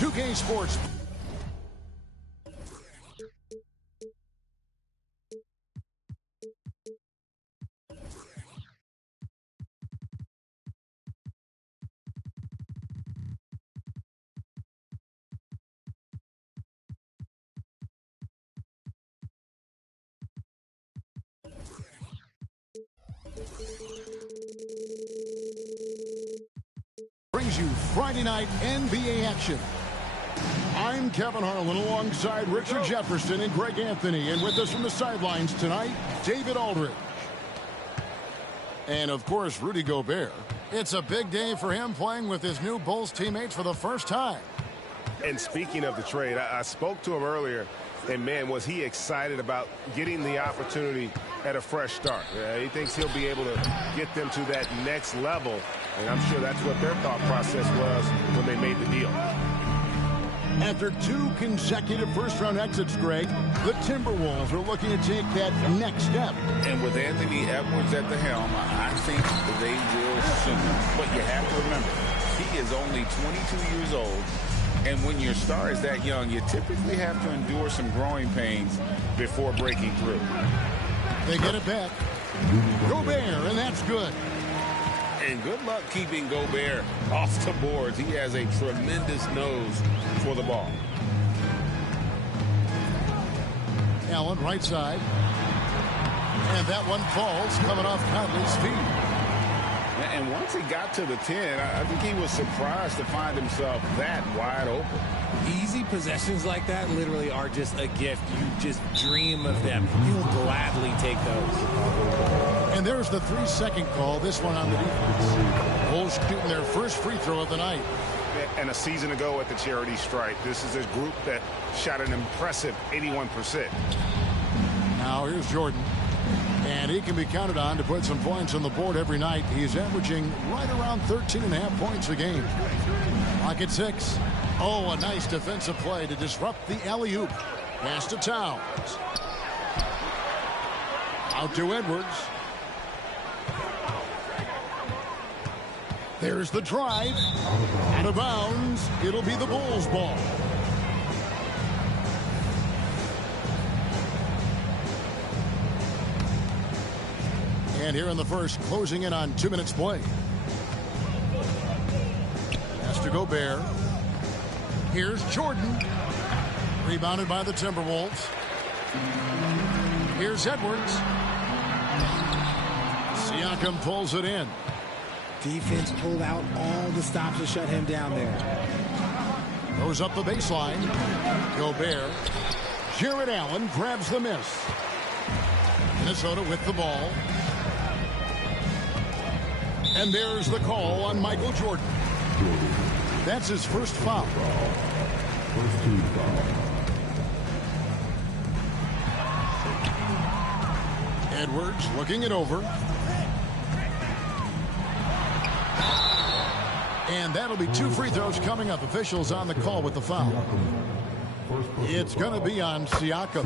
2K Sports. Brings you Friday night NBA action. I'm Kevin Harlan alongside Richard Jefferson and Greg Anthony. And with us from the sidelines tonight, David Aldridge. And, of course, Rudy Gobert. It's a big day for him playing with his new Bulls teammates for the first time. And speaking of the trade, I spoke to him earlier, and, man, was he excited about getting the opportunity at a fresh start. He thinks he'll be able to get them to that next level, and I'm sure that's what their thought process was when they made the deal. After 2 consecutive first-round exits, Greg, the Timberwolves are looking to take that next step. And with Anthony Edwards at the helm, I think they will soon. But you have to remember, he is only 22 years old. And when your star is that young, you typically have to endure some growing pains before breaking through. They get it back. Gobert, and that's good. And good luck keeping Gobert off the boards. He has a tremendous nose for the ball. Allen, right side. And that one falls, coming off Conley's feet. And once he got to the 10, I think he was surprised to find himself that wide open. Easy possessions like that literally are just a gift. You just dream of them. You'll gladly take those. And there's the 3-second call, this one on the defense. Bulls shooting their first free throw of the night. And a season ago at the charity stripe, this is a group that shot an impressive 81%. Now here's Jordan. And he can be counted on to put some points on the board every night. He's averaging right around 13.5 points a game. Clock at 6. Oh, a nice defensive play to disrupt the alley-oop. Pass to Towns. Out to Edwards. There's the drive. Out of bounds. It'll be the Bulls' ball. And here in the first, closing in on 2 minutes play. Pass to Gobert. Here's Jordan. Rebounded by the Timberwolves. Here's Edwards. Siakam pulls it in. Defense pulled out all the stops to shut him down there. Goes up the baseline. Gobert. Jared Allen grabs the miss. Minnesota with the ball. And there's the call on Michael Jordan. That's his first foul. First team foul. Edwards looking it over. And that'll be 2 free throws coming up. Officials on the call with the foul. It's going to be on Siakam.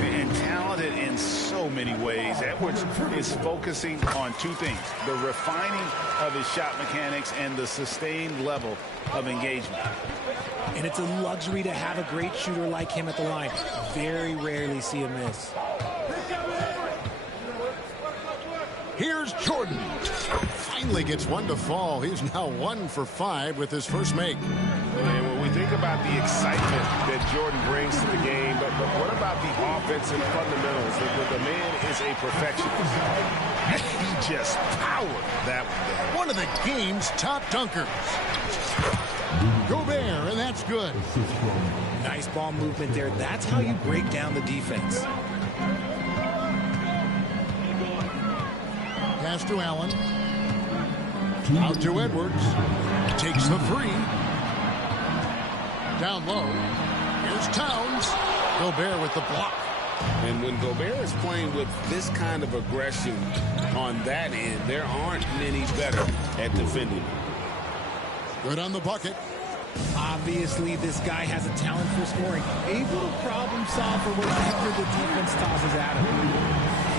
And talented in so many ways. Edwards is focusing on 2 things. The refining of his shot mechanics and the sustained level of engagement. And it's a luxury to have a great shooter like him at the line. Very rarely see him miss. Here's Jordan. Finally gets one to fall. He's now 1 for 5 with his first make. And when we think about the excitement that Jordan brings to the game, but what about the offensive fundamentals? The man is a perfectionist. He just powered that one. One of the game's top dunkers. Gobert, and that's good. Nice ball movement there. That's how you break down the defense. Pass to Allen. Out to Edwards. Takes the 3. Down low. Here's Towns. Gobert with the block. And when Gobert is playing with this kind of aggression on that end, there aren't many better at defending. Good on the bucket. Obviously, this guy has a talent for scoring. Able to problem solve for whatever the defense tosses at him.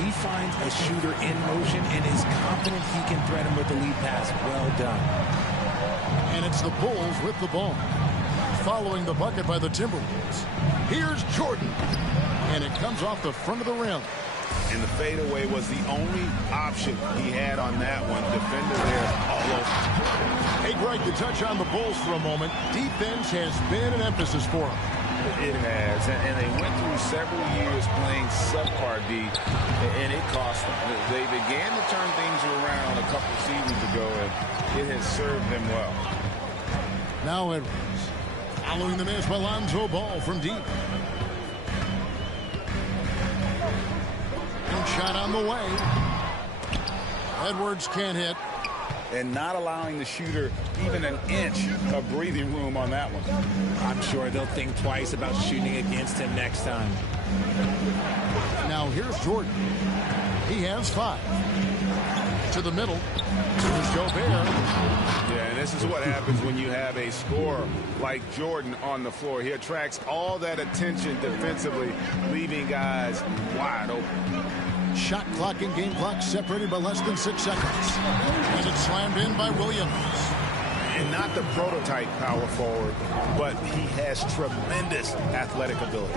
He finds a shooter in motion and is confident he can threat him with the lead pass. Well done. And it's the Bulls with the ball. following the bucket by the Timberwolves. Here's Jordan. And it comes off the front of the rim. And the fadeaway was the only option he had on that one. Defender there all over. Hey, Greg, to touch on the Bulls for a moment, defense has been an emphasis for them. It has, and they went through several years playing subpar D, and it cost them. They began to turn things around a couple seasons ago, and it has served them well. Now Edwards, following the miss by Lonzo Ball from deep. And shot on the way. Edwards can't hit. And not allowing the shooter even an inch of breathing room on that one. I'm sure they'll think twice about shooting against him next time. Now here's Jordan. He has 5. To the middle. Here's Gobert. Yeah, and this is what happens when you have a scorer like Jordan on the floor. He attracts all that attention defensively, leaving guys wide open. Shot clock and game clock separated by less than 6 seconds. And it's slammed in by Williams. And not the prototype power forward, but he has tremendous athletic ability.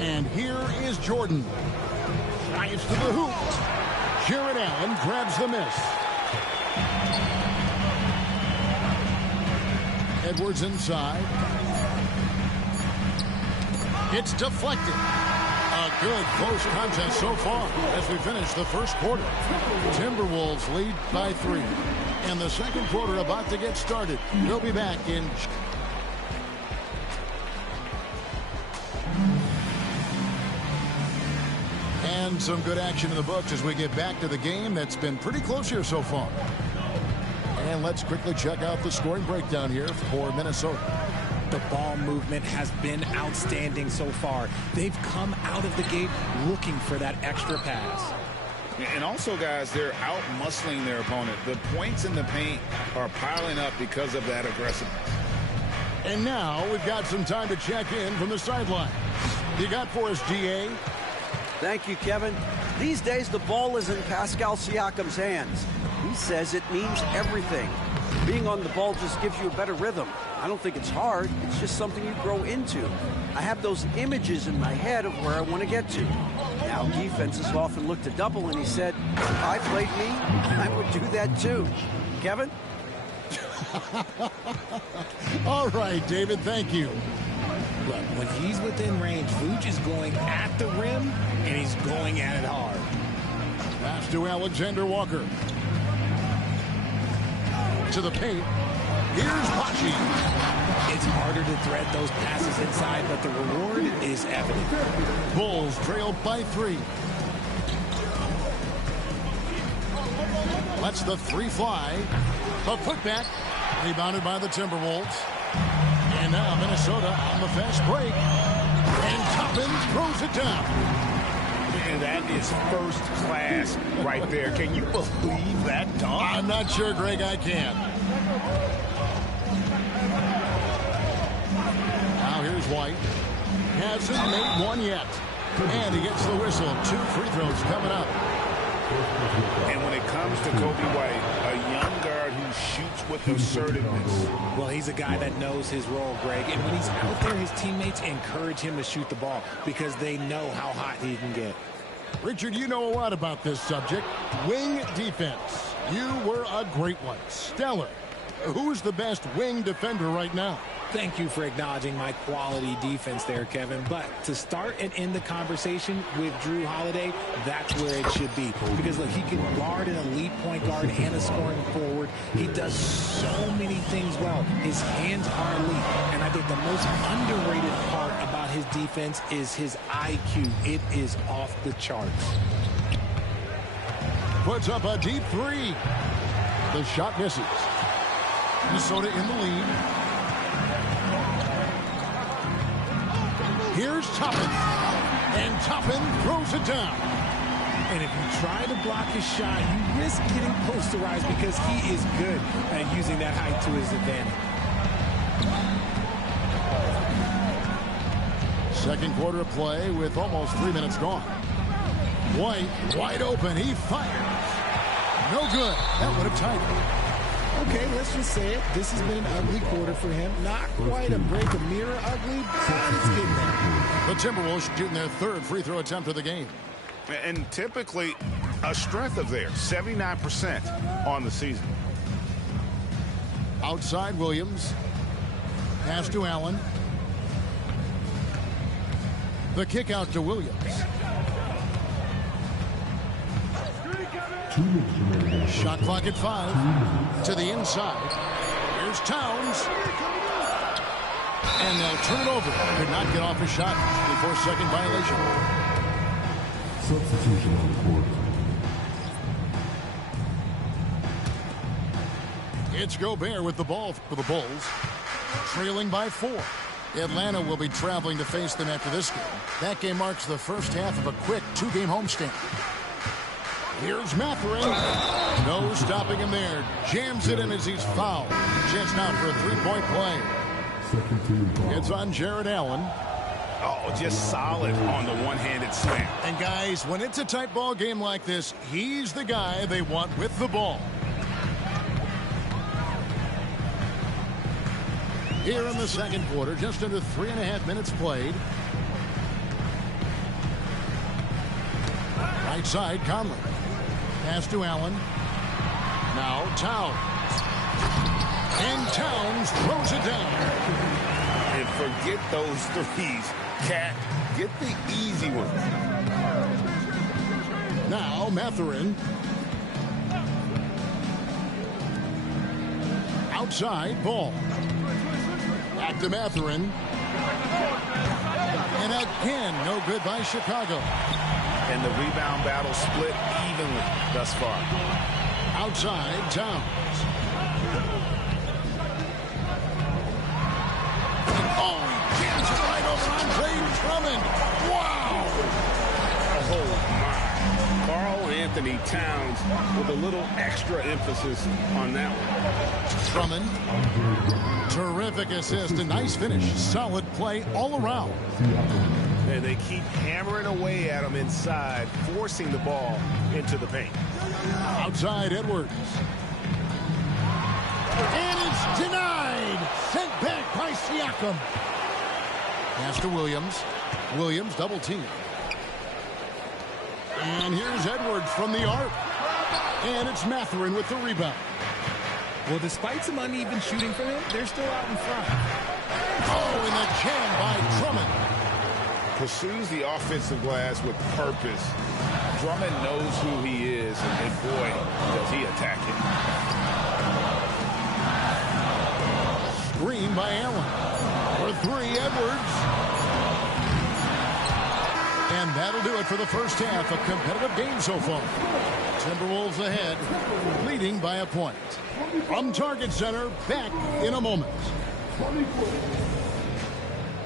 And here is Jordan. Drives to the hoop. Jared Allen grabs the miss. Edwards inside. It's deflected. A good close contest so far as we finish the first quarter. Timberwolves lead by 3. And the second quarter about to get started. We'll be back in... And some good action in the books as we get back to the game that's been pretty close here so far. And let's quickly check out the scoring breakdown here for Minnesota. The ball movement has been outstanding so far. They've come out of the gate looking for that extra pass. And also, guys, they're out-muscling their opponent. The points in the paint are piling up because of that aggressiveness. And now we've got some time to check in from the sideline. You got for us, GA? Thank you, Kevin. These days, the ball is in Pascal Siakam's hands. He says it means everything. Being on the ball just gives you a better rhythm. I don't think it's hard. It's just something you grow into. I have those images in my head of where I want to get to. Now, defenses often look to double, and he said, if I played me, I would do that too. Kevin? All right, David, thank you. Look, when he's within range, Vooch is going at the rim, and he's going at it hard. Pass to Alexander Walker. To the paint. Here's Pachi. It's harder to thread those passes inside, but the reward is evident. Bulls trail by 3. Lets the 3 fly. A putback. Rebounded by the Timberwolves. And now Minnesota on the fast break. And Toppin throws it down. And that is first class right there. Can you believe that dunk? I'm not sure, Greg, I can. Now here's White. Hasn't made one yet. And he gets the whistle. 2 free throws coming up. And when it comes to Kobe White, a young guard who shoots with assertiveness. Well, he's a guy that knows his role, Greg. And when he's out there, his teammates encourage him to shoot the ball because they know how hot he can get. Richard, you know a lot about this subject. Wing defense. You were a great one. Stellar. Who's the best wing defender right now? Thank you for acknowledging my quality defense there, Kevin. But to start and end the conversation with Drew Holiday, that's where it should be. Because, look, he can guard an elite point guard and a scoring forward. He does so many things well. His hands are elite. And I think the most underrated part about his defense is his IQ. It is off the charts. Puts up a deep 3. The shot misses. Minnesota in the lead. Here's Toppin. And Toppin throws it down. And if you try to block his shot, you risk getting posterized because he is good at using that height to his advantage. Second quarter of play with almost 3 minutes gone. White wide open. He fires. No good. That would have tied it. Okay, let's just say it. This has been an ugly quarter for him. Not quite a break a mirror ugly, but it's getting there. The Timberwolves shooting their third free throw attempt of the game. And typically a strength of theirs, 79% on the season. Outside Williams. Pass to Allen. The kick out to Williams. Shot clock at 5. To the inside. Here's Towns. And they'll turn it over. Could not get off a shot before second violation. Substitution on the court. It's Gobert with the ball for the Bulls. Trailing by 4. Atlanta will be traveling to face them after this game. That game marks the first half of a quick 2-game homestand. Here's Mathurin. No stopping him there. Jams it in as he's fouled. Chance now for a 3-point play. Second team foul. It's on Jared Allen. Oh, just solid on the one-handed slam. And guys, when it's a tight ball game like this, he's the guy they want with the ball. Here in the second quarter, just under 3.5 minutes played. Right side, Conley. Pass to Allen. Now Towns. And Towns throws it down. And forget those threes. Cat, get the easy ones. Now Mathurin. Outside, ball. Back to Mathurin. And again, no good by Chicago. And the rebound battle split evenly thus far. Outside, Towns. Oh, he jams it right over Andre Drummond. Wow! Oh, my. Karl Anthony Towns with a little extra emphasis on that one. Drummond. Terrific assist. A nice finish. Solid play all around. And they keep hammering away at him inside, forcing the ball into the paint. Outside, Edwards. And it's denied. Sent back by Siakam. Pass to Williams. Williams double team. And here's Edwards from the arc. And it's Mathurin with the rebound. Well, despite some uneven shooting from him, they're still out in front. Oh, and the jam by Drummond. Pursues the offensive glass with purpose. Drummond knows who he is, and boy, does he attack him. Screen by Allen. For 3, Edwards. And that'll do it for the first half. A competitive game so far. Timberwolves ahead, leading by a point. From Target Center, back in a moment.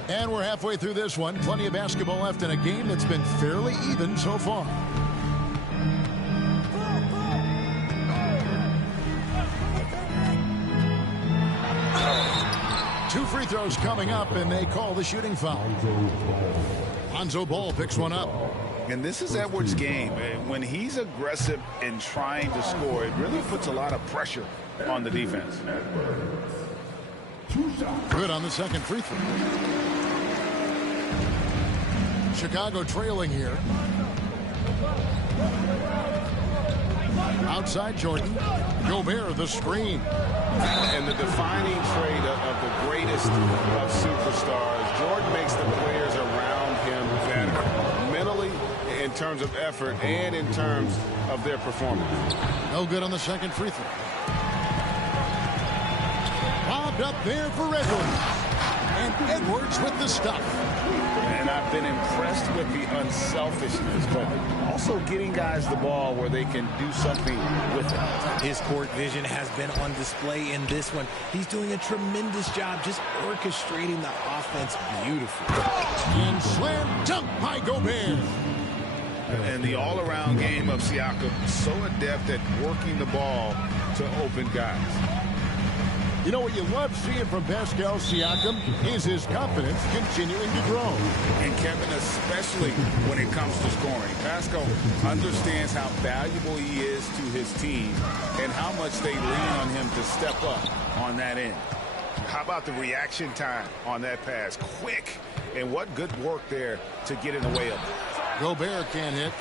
And we're halfway through this one. Plenty of basketball left in a game that's been fairly even so far. Two free throws coming up, and they call the shooting foul. Lonzo Ball picks one up. And this is Edwards' game. When he's aggressive and trying to score, it really puts a lot of pressure on the defense. Good on the second free throw. Chicago trailing here. Outside Jordan. Gobert the screen. And the defining trait of the greatest of superstars, Jordan makes the players around him better. Mentally, in terms of effort, and in terms of their performance. No good on the second free throw. Bobbed up there for Edwards. And Edwards with the stuff. And I've been impressed with the unselfishness, but also getting guys the ball where they can do something with it. His court vision has been on display in this one. He's doing a tremendous job just orchestrating the offense beautifully. And slam dunk by Gobert. And the all-around game of Siakam, so adept at working the ball to open guys. You know what you love seeing from Pascal Siakam is his confidence continuing to grow. And Kevin, especially when it comes to scoring. Pascal understands how valuable he is to his team and how much they lean on him to step up on that end. How about the reaction time on that pass? Quick. And what good work there to get in the way of it. Gobert can't hit.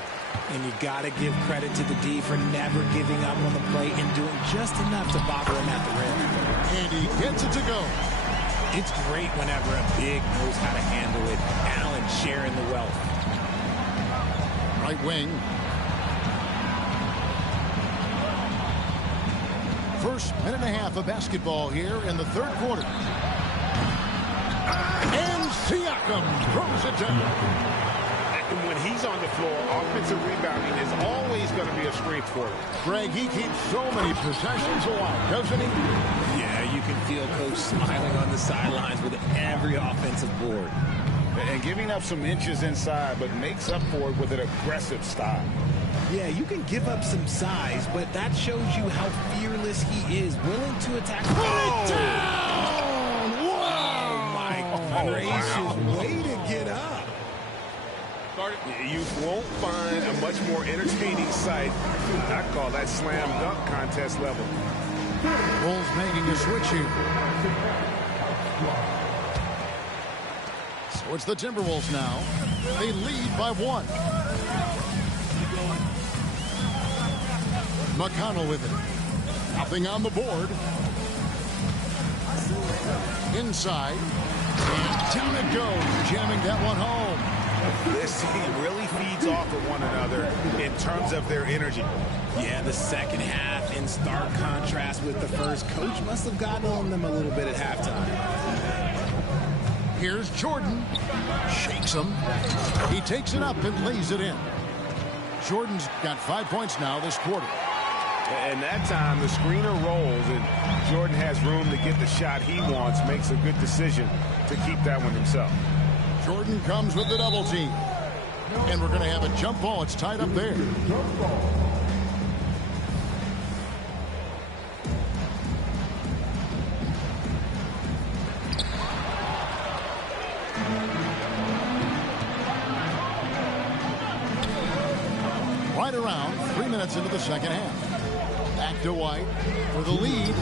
And you got to give credit to the D for never giving up on the play and doing just enough to bother him at the rim. And he gets it to go. It's great whenever a big knows how to handle it. Allen sharing the wealth. Right wing. First minute and a half of basketball here in the third quarter. And Siakam throws it down. And when he's on the floor, offensive rebounding is always going to be a strength for him. Greg, he keeps so many possessions alive, doesn't he? Yeah, you can feel Coach smiling on the sidelines with every offensive board. And giving up some inches inside, but makes up for it with an aggressive style. Yeah, you can give up some size, but that shows you how fearless he is, willing to attack. Put it down! Oh, my gracious. Wow. Way to get up. You won't find a much more entertaining sight. I call that slam dunk contest level. Bulls making a switch here. So it's the Timberwolves now. They lead by 1. McConnell with it. Nothing on the board. Inside. And down it goes. Jamming that one home. This team really feeds off of one another in terms of their energy. Yeah, the second half in stark contrast with the first. Coach must have gotten on them a little bit at halftime. Here's Jordan. Shakes him. He takes it up and lays it in. Jordan's got 5 points now this quarter. And that time the screener rolls and Jordan has room to get the shot he wants, makes a good decision to keep that one himself. Jordan comes with the double team. And we're going to have a jump ball. It's tied up there. Right around 3 minutes into the second half. Back to White for the lead.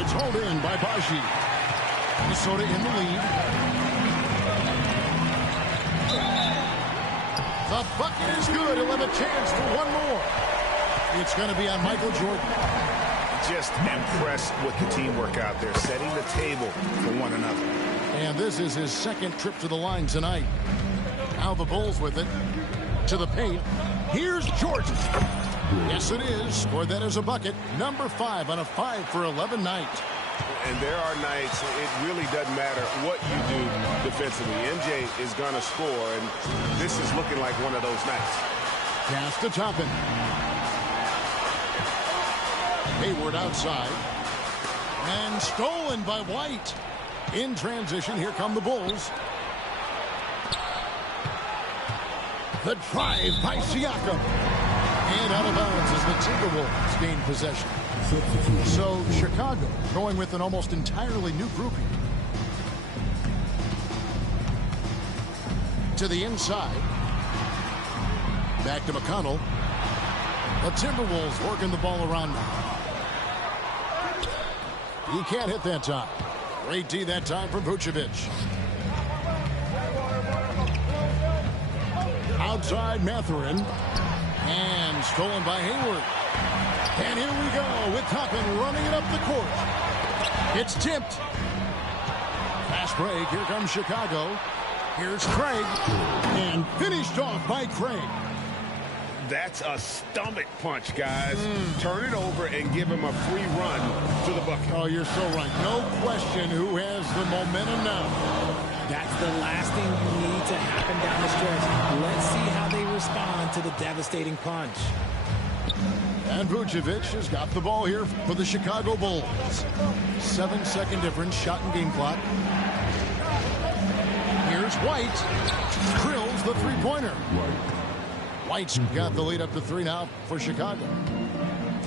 It's hauled in by Baji. Minnesota in the lead. The bucket is good. He'll have a chance for one more. It's going to be on Michael Jordan. Just impressed with the teamwork out there, setting the table for one another. And this is his second trip to the line tonight. Now the Bulls with it. To the paint. Here's Jordan. Yes, it is. Scored that as a bucket. Number 5 on a 5 for 11 night. And there are nights it really doesn't matter what you do defensively. MJ is going to score, and this is looking like one of those nights. Pass to Toppin. Hayward outside. And stolen by White. In transition, here come the Bulls. The drive by Siakam. And out of bounds as the Timberwolves gain possession. So Chicago going with an almost entirely new grouping. To the inside. Back to McConnell. The Timberwolves working the ball around now. He can't hit that time. Great D that time from Vucevic. Outside Mathurin. And stolen by Hayward. And here we go with Toppin running it up the court. It's tipped. Fast break. Here comes Chicago. Here's Craig. And finished off by Craig. That's a stomach punch, guys. Turn it over and give him a free run to the bucket. Oh, you're so right. No question who has the momentum now. That's the last thing you need to happen down the stretch. Let's see how they respond to the devastating punch. And Vucevic has got the ball here for the Chicago Bulls. 7-second difference, shot and game clock. Here's White. Drills the three-pointer. White's got the lead up to 3 now for Chicago.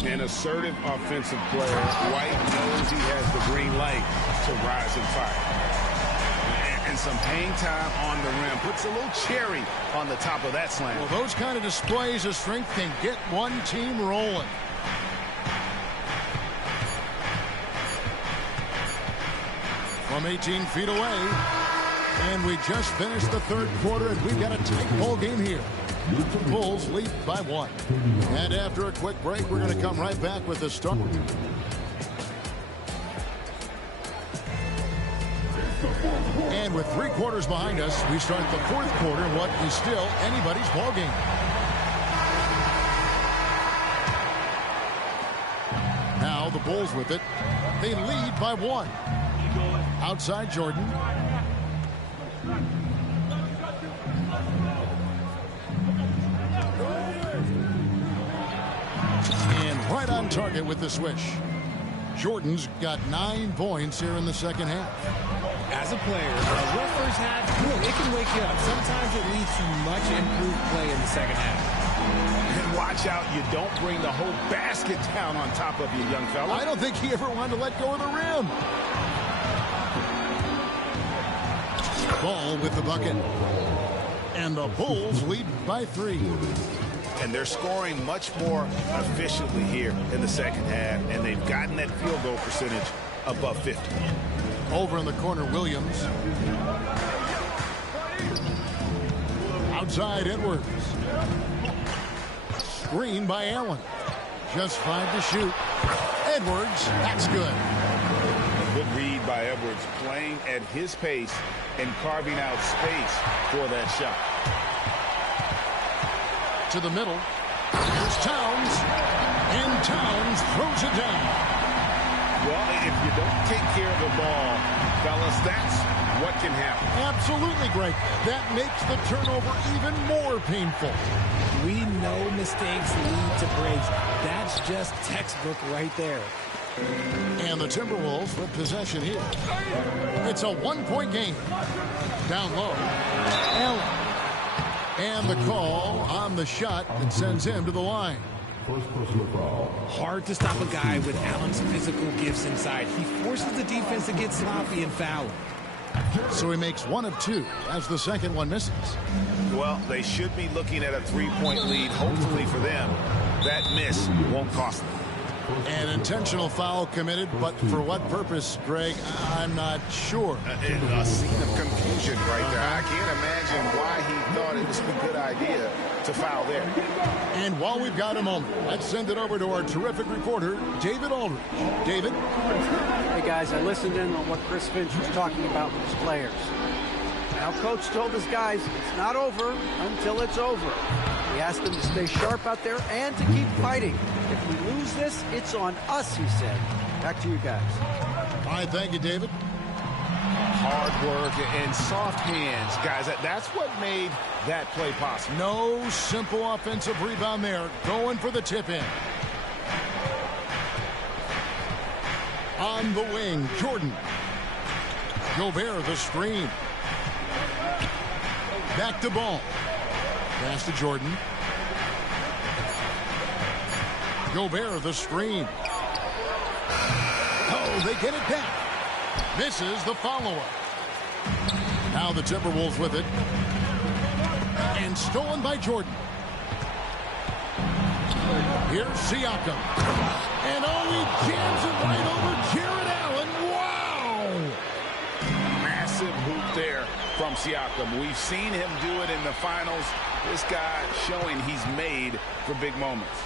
An assertive offensive player. White knows he has the green light to rise and fire. And some hang time on the rim. Puts a little cherry on the top of that slam. Well, those kind of displays of strength can get one team rolling. From 18 feet away. And we just finished the third quarter, and we've got a tight ball game here. The Bulls lead by 1. And after a quick break, we're going to come right back with the start. And with 3 quarters behind us, we start the fourth quarter in what is still anybody's ball game. Now the Bulls with it. They lead by 1. Outside Jordan. And right on target with the swish. Jordan's got 9 points here in the second half. As a player, a rough first half, it can wake you up. Sometimes it leads to much improved play in the second half. And watch out, you don't bring the whole basket down on top of you, young fella. I don't think he ever wanted to let go of the rim. Ball with the bucket. And the Bulls lead by 3. And they're scoring much more efficiently here in the second half, and they've gotten that field goal percentage above 50. Over in the corner, Williams. Outside, Edwards. Screen by Allen. Just 5 to shoot. Edwards, that's good. Good read by Edwards, playing at his pace and carving out space for that shot. To the middle. Here's Towns. And Towns throws it down. Well, if you don't take care of the ball, fellas, that's what can happen. Absolutely, Greg. That makes the turnover even more painful. We know mistakes lead to breaks. That's just textbook right there. And the Timberwolves with possession here. It's a 1-point game. Down low. Allen. And the call on the shot that sends him to the line. Hard to stop a guy with Allen's physical gifts inside. He forces the defense to get sloppy and foul. So he makes 1 of 2 as the second one misses. Well, they should be looking at a 3-point lead. Hopefully for them, that miss won't cost them. An intentional foul committed, but for what purpose, Greg? I'm not sure. A scene of confusion right there. I can't imagine why he thought it was a good idea to foul there. And while we've got a moment, let's send it over to our terrific reporter, David Aldridge. David? Hey, guys, I listened in on what Chris Finch was talking about with his players. Now, Coach told his guys it's not over until it's over. He asked them to stay sharp out there and to keep fighting. If we lose this, it's on us, he said. Back to you guys. All right, thank you, David. Hard work and soft hands, guys. That's what made that play possible. No simple offensive rebound there. Going for the tip-in. On the wing, Jordan. Gobert, the screen. Back to ball. Pass to Jordan. Gobert, the screen. Oh, they get it back. Misses the follow-up. Now the Timberwolves with it. And stolen by Jordan. Here's Siakam. And oh, he jams it right over Jared Allen. Wow! Massive hoop there from Siakam. We've seen him do it in the finals. This guy showing he's made for big moments.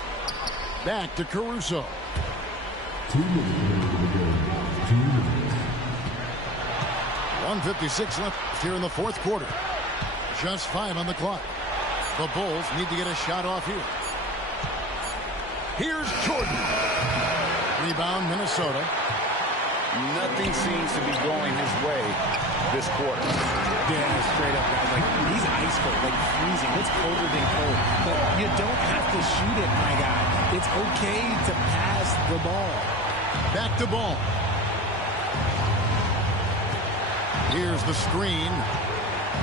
Back to Caruso. 2 minutes. 1:56 left here in the fourth quarter. Just 5 on the clock. The Bulls need to get a shot off here. Here's Jordan. Rebound, Minnesota. Nothing seems to be going his way this quarter. Yeah, straight up, guys. Like, he's ice cold, like freezing. It's colder than cold. But you don't have to shoot it, my guy. It's okay to pass the ball. Back to ball. Here's the screen.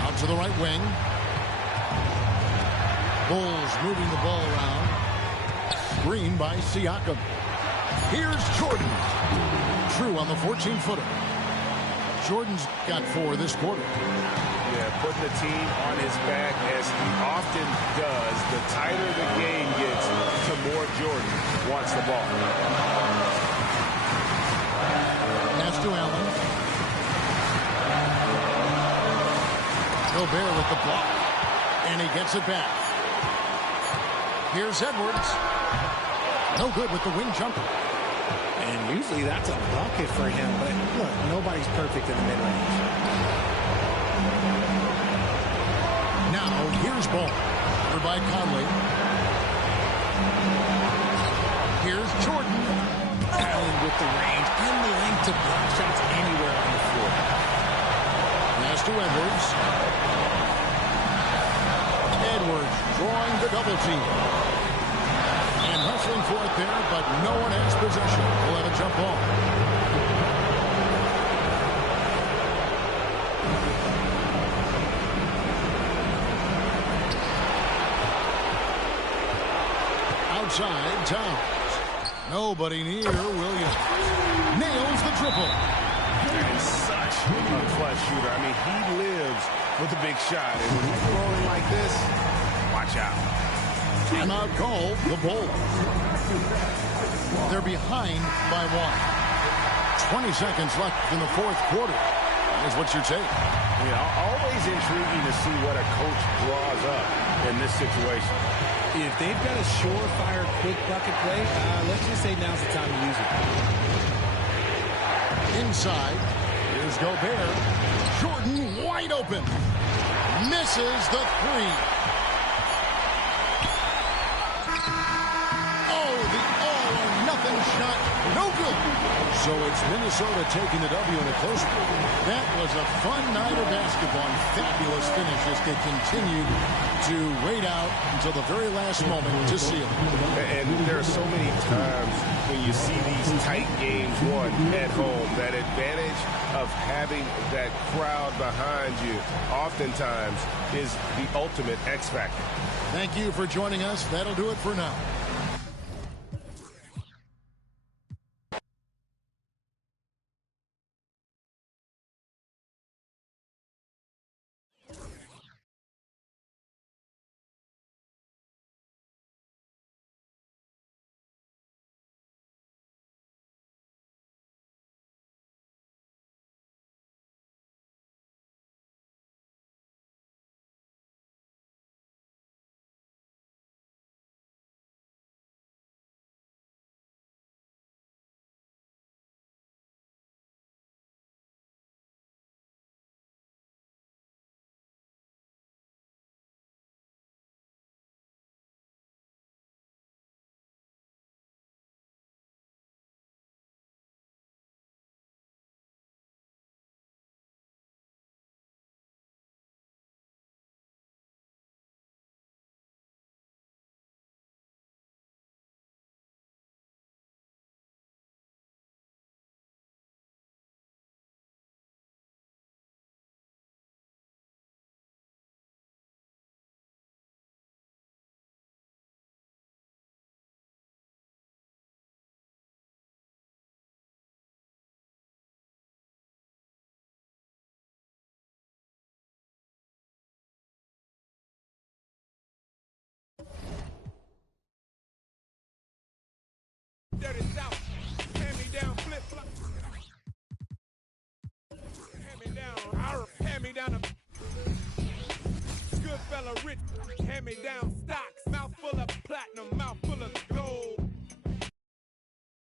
Out to the right wing. Bulls moving the ball around. screen by Siakam. Here's Jordan. True on the 14-footer. Jordan's got 4 this quarter. Yeah, putting the team on his back as he often does. The tighter the game gets, the more Jordan wants the ball. Pass to Allen. Gobert with the block. And he gets it back. Here's Edwards. No good with the wing jumper. And usually that's a bucket for him. But look, nobody's perfect in the mid-range. Now, here's Ball. Covered by Conley. Here's Jordan. Allen with the range and the length to block shots anywhere on the floor. Pass to Edwards. Edwards drawing the double team. And hustling for it there, but no one has possession. We'll have a jump ball. Outside, Towns. Nobody near Williams. Nails the triple. And such a clutch shooter. I mean, he lives with a big shot. And when he's rolling like this, watch out. Timeout call, the Bulls. They're behind by 1. 20 seconds left in the 4th quarter. Is what you take. Yeah, always intriguing to see what a coach draws up in this situation. If they've got a surefire quick bucket play, let's just say now's the time to use it. Inside, here's Gobert. Jordan wide open. Misses the 3. Oh, the all-or-nothing shot. No good. So it's Minnesota taking the W in a close one. That was a fun night of basketball. Fabulous finish as they continued to wait out until the very last moment to seal it. And there are so many times when you see these tight games won at home, that advantage of having that crowd behind you oftentimes is the ultimate X factor. Thank you for joining us. That'll do it for now. Dirty South, hand me down, flip flop. Hand me down a good fella, rich. Hand me down stocks, mouth full of platinum, mouth